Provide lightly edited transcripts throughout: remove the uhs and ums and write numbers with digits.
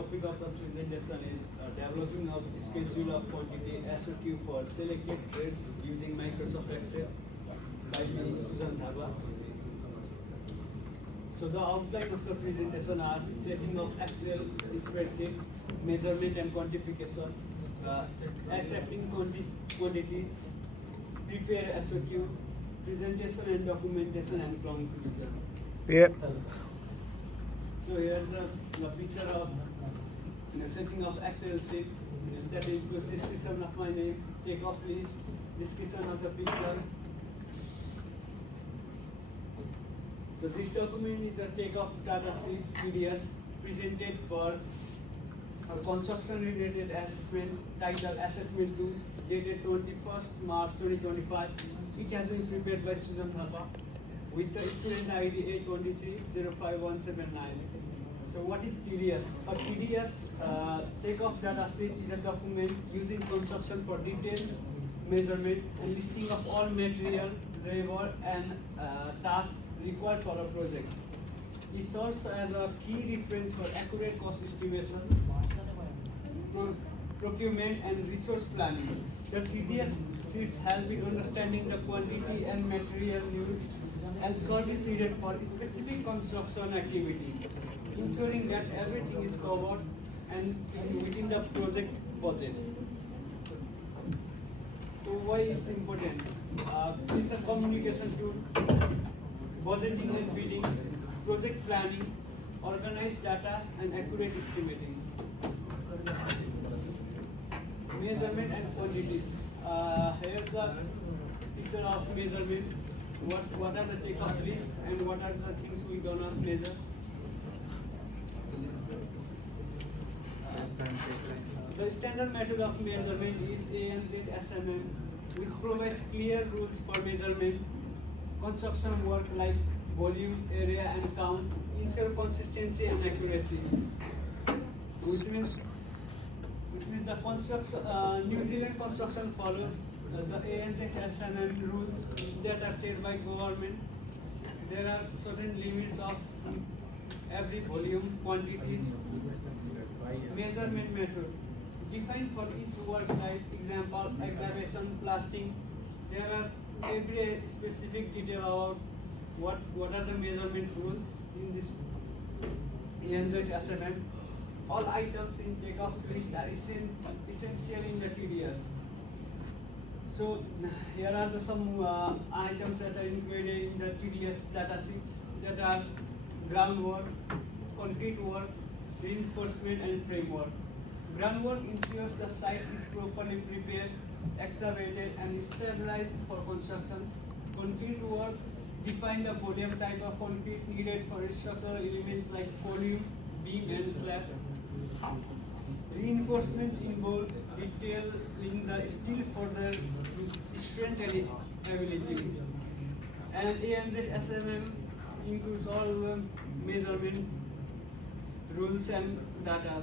topic of the presentation is developing of schedule of quantity SOQ for selected trades using Microsoft Excel by me, Sujan Thapa. So the outline of the presentation are setting of Excel spreadsheet, measurement and quantification, attracting quantities, prepare SOQ, presentation and documentation and conclusion. Yep. So here's a picture of setting of Excel sheet that includes description of my name, takeoff list, description of the picture. So this document is a takeoff data sheets PDS presented for a construction related assessment titled Assessment 2 dated 21st March 2025. It has been prepared by Sujan Thapa with the student ID 823-05179. So what is TDS? A TDS takeoff data sheet is a document using construction for detailed measurement and listing of all material, labor and tasks required for a project. It serves as a key reference for accurate cost estimation, procurement and resource planning. The TDS sheets help in understanding the quantity and material used and service needed for specific construction activities, ensuring that everything is covered and within the project budget. So why it's important? It's a communication tool, budgeting and bidding, project planning, organized data and accurate estimating. Measurement and quantities. Here's a picture of measurement. What are the takeoff list and what are the things we gonna measure? The standard method of measurement is ANZ SMM, which provides clear rules for measurement. Construction work like volume, area, and count ensure consistency and accuracy. Which means the New Zealand construction follows the ANZ SMM rules that are set by government. There are certain limits of every volume, quantities. Measurement method defined for each work type. Example: excavation, blasting. There are every specific detail about what are the measurement rules in this ANZ SMM. All items in takeoff list are essential in the TDS. So here are some items that are included in the TDS data sheets that are groundwork, concrete work, reinforcement and framework. Groundwork ensures the site is properly prepared, excavated and stabilized for construction. Concrete work define the volume type of concrete needed for structural elements like column, beam and slabs. Reinforcements involves detailing the steel for their strength and ability. And ANZ SMM includes all the measurement rules and data.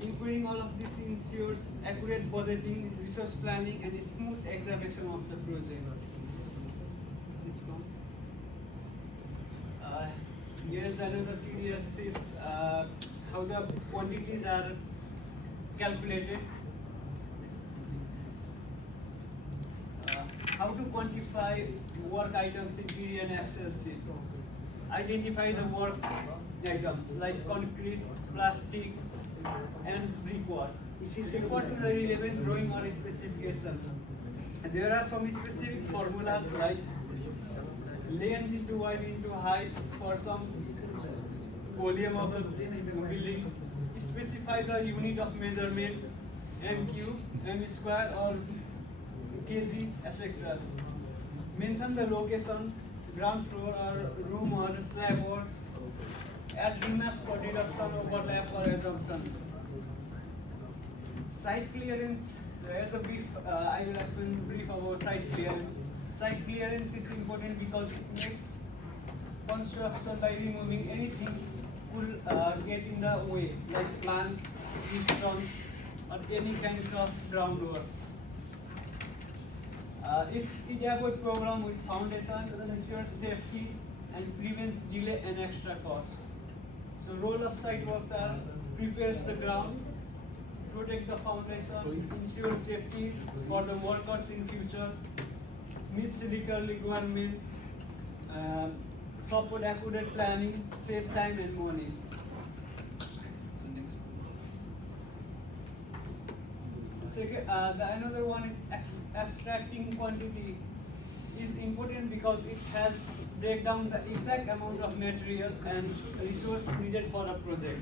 Including all of this ensures accurate budgeting, resource planning, and smooth execution of the project. Here's another TDS sheets, how the quantities are calculated. How to quantify work items in PD and Excel sheet. Identify the work items like concrete, plastic, and brickwork. It is referred to the relevant drawing or specification. There are some specific formulas like length is divided into height for some volume of the building. Specify the unit of measurement, MQ, M square or kg, etc. Mention the location, ground floor or room or slab works. Add remarks for deduction, overlap or assumption. Site clearance. As a brief, I will explain brief about site clearance. Site clearance is important because it makes construction by removing anything could get in the way, like plants, tree stumps, or any kinds of groundwork. It avoids program with foundation, ensures safety, and prevents delay and extra cost. So role of site works are prepares the ground, protect the foundation, ensure safety for the workers in future, meets legal requirement, support accurate planning, save time and money. So next one. Second, the another one is abstracting quantity is important because it helps break down the exact amount of materials and resource needed for a project.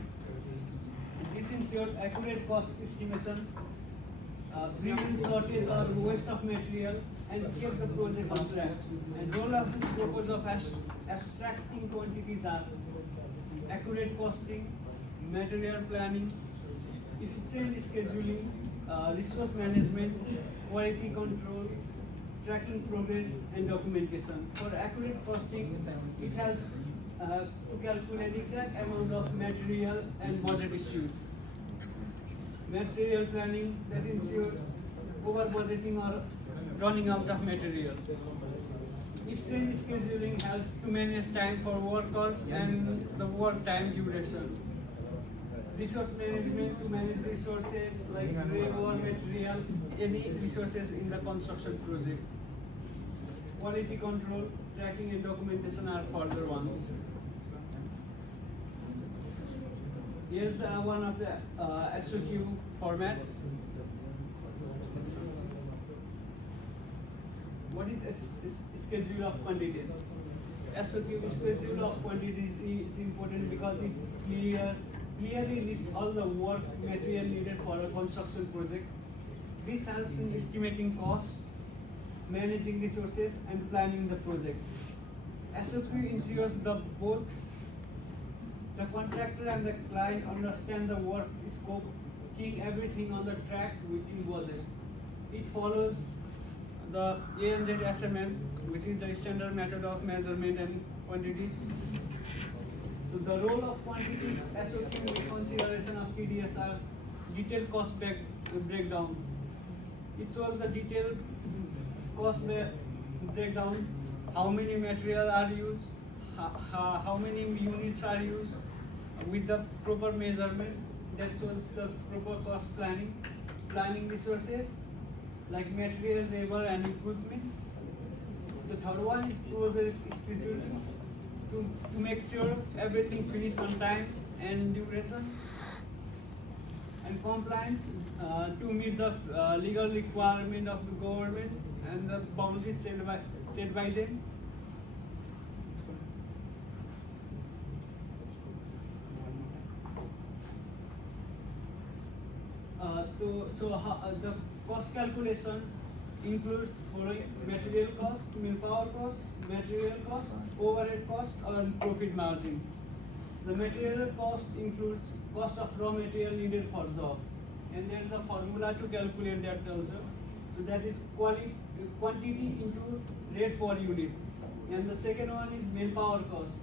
This ensures accurate cost estimation, prevent shortage or waste of material, and keep the project on track. And role of the purpose of abstracting quantities are accurate costing, material planning, efficient scheduling, resource management, quality control, tracking progress, and documentation. For accurate costing, it helps to calculate exact amount of material and budget issues. Material planning that ensures over budgeting or running out of material. Efficient scheduling helps to manage time for workers and the work time duration. Resource management to manage resources like labor, material, any resources in the construction project. Quality control, tracking and documentation are further ones. Here's one of the SOQ formats. What is schedule of quantities? SOQ schedule of quantities is important because it clearly lists all the work material needed for a construction project. This helps in estimating costs, managing resources, and planning the project. SOQ ensures both the contractor and the client understand the work scope, keeping everything on the track within budget. It follows the ANZ-SMM, which is the standard method of measurement and quantity. So the role of quantity SOQ with consideration of TDS are detailed cost breakdown. It shows the detailed cost breakdown, how many material are used, how many units are used with the proper measurement. That shows the proper cost planning resources like material, labor, and equipment. The third one is project scheduling to make sure everything finishes on time and duration. And compliance to meet the legal requirement of the government and the boundaries set by them. The cost calculation includes following: material cost, manpower cost, material cost, overhead cost, or profit margin. The material cost includes cost of raw material needed for job, and there is a formula to calculate that also. So that is quantity into rate per unit. And the second one is manpower cost,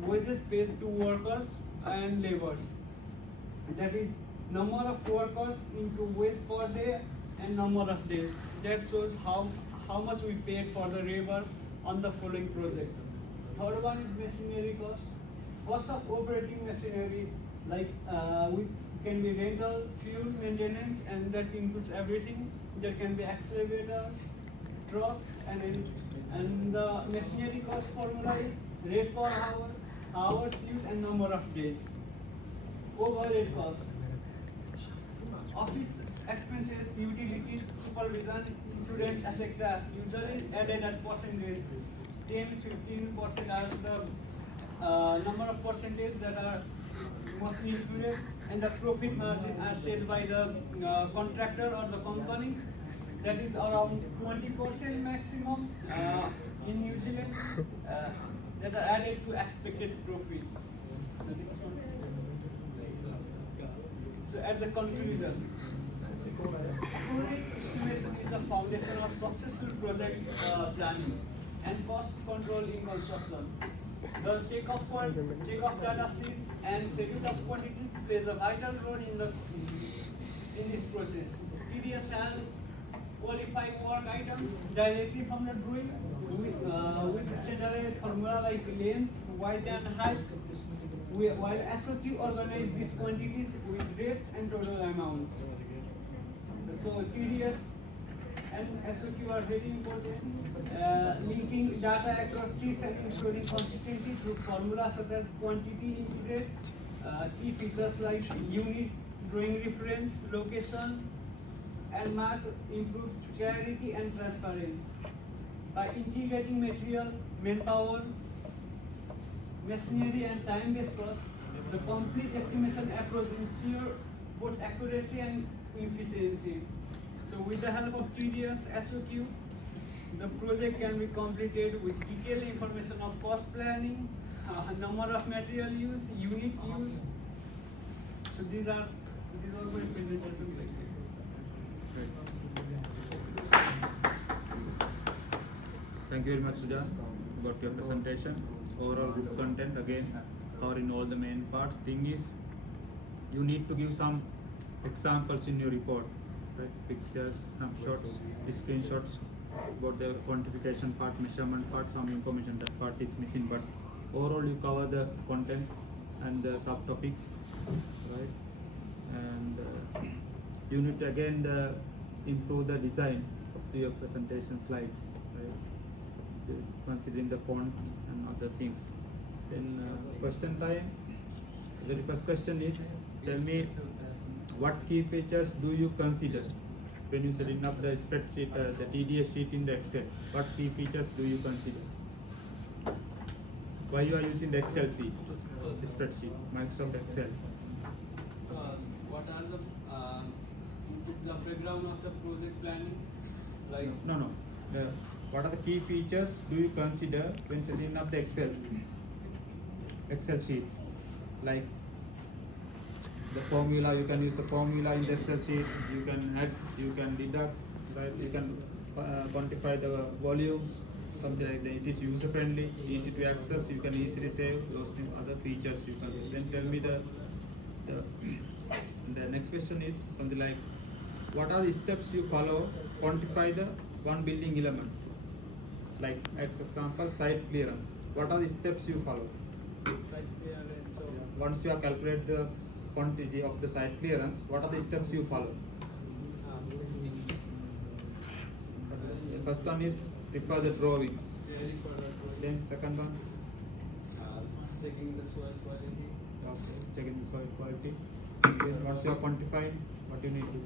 wages paid to workers and laborers. That is number of workers into wage per day and number of days. That shows how much we paid for the labor on the following project. Third one is machinery cost of operating machinery, like which can be rental, fuel, maintenance, and that includes everything. There can be excavators, trucks, and the machinery cost formula is rate per hour, hours used, and number of days. Overhead cost, office expenses, utilities, supervision, insurance, etc. usually added at percentage. 10-15% are the number of percentage that are mostly included, and the profit margin are set by the contractor or the company. That is around 20% maximum in New Zealand that are added to expected profit. The next one. So at the conclusion, accurate estimation is the foundation of successful project planning and cost control in construction. The takeoff data sheets and schedule of quantities plays a vital role in this process. TDS helps qualify work items directly from the drawing with standardized formula like length, width, and height. while SOQ organize these quantities with rates and total amounts. So TDS and SOQ are very important. Linking data across sheets and ensuring consistency through formulas such as quantity into rate, key features like unit, drawing reference, location, and mark improves clarity and transparency. By integrating material, manpower, machinery, and time-based cost, the complete estimation approach ensures both accuracy and efficiency. So with the help of TDS SOQ, the project can be completed with detailed information of cost planning, number of material use, unit use. So these are my presentation. Thank you very much, Sujan, about your presentation. Overall good content, again, covering all the main parts. Thing is, you need to give some examples in your report, right? Pictures, snapshots, screenshots about the quantification part, measurement part, some information. That part is missing, but overall you cover the content and the subtopics, right? And you need to again improve the design of your presentation slides, right? Considering the font and other things. Then question time. The first question is, tell me what key features do you consider when you setting up the spreadsheet, the TDS sheet in the Excel? What key features do you consider? Why you are using the Excel sheet, the spreadsheet, Microsoft Excel? What are the background of the project planning? Like No. What are the key features do you consider when setting up the Excel sheet? Like the formula, you can use the formula in the Excel sheet. You can add, you can deduct, right? You can quantify the volumes, something like that. It is user friendly, easy to access. You can easily save those things, other features you can. Then tell me the next question is something like, what are the steps you follow quantify the one building element? Like example, site clearance. What are the steps you follow? site clearance. So Once you have calculated the quantity of the site clearance, what are the steps you follow? The first one is refer the drawings. Very for the Then second one, checking the soil quality. okay, checking the soil quality. Then once you have quantified, what you need to,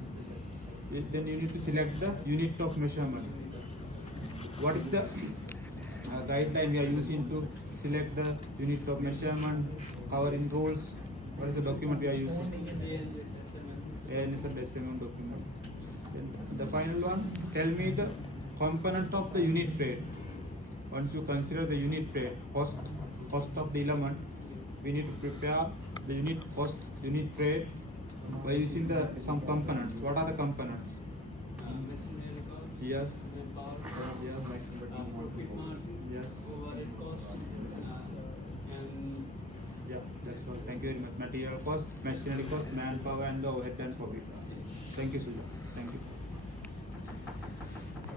then you need to select the unit of measurement. What is the guideline we are using to select the unit of measurement, covering rules? What is the document we are using? ANSL SMM document. Then the final one, tell me the component of the unit rate. Once you consider the unit rate, cost of the element, we need to prepare the unit cost, unit rate by using some components. What are the components? Machinery cost. Yes. Manpower cost. Yes. Profit margin. Yes. Overhead cost. And Yeah, that's all. Thank you very much. Material cost, machinery cost, manpower, and the overhead and profit. Thank you, Sujan.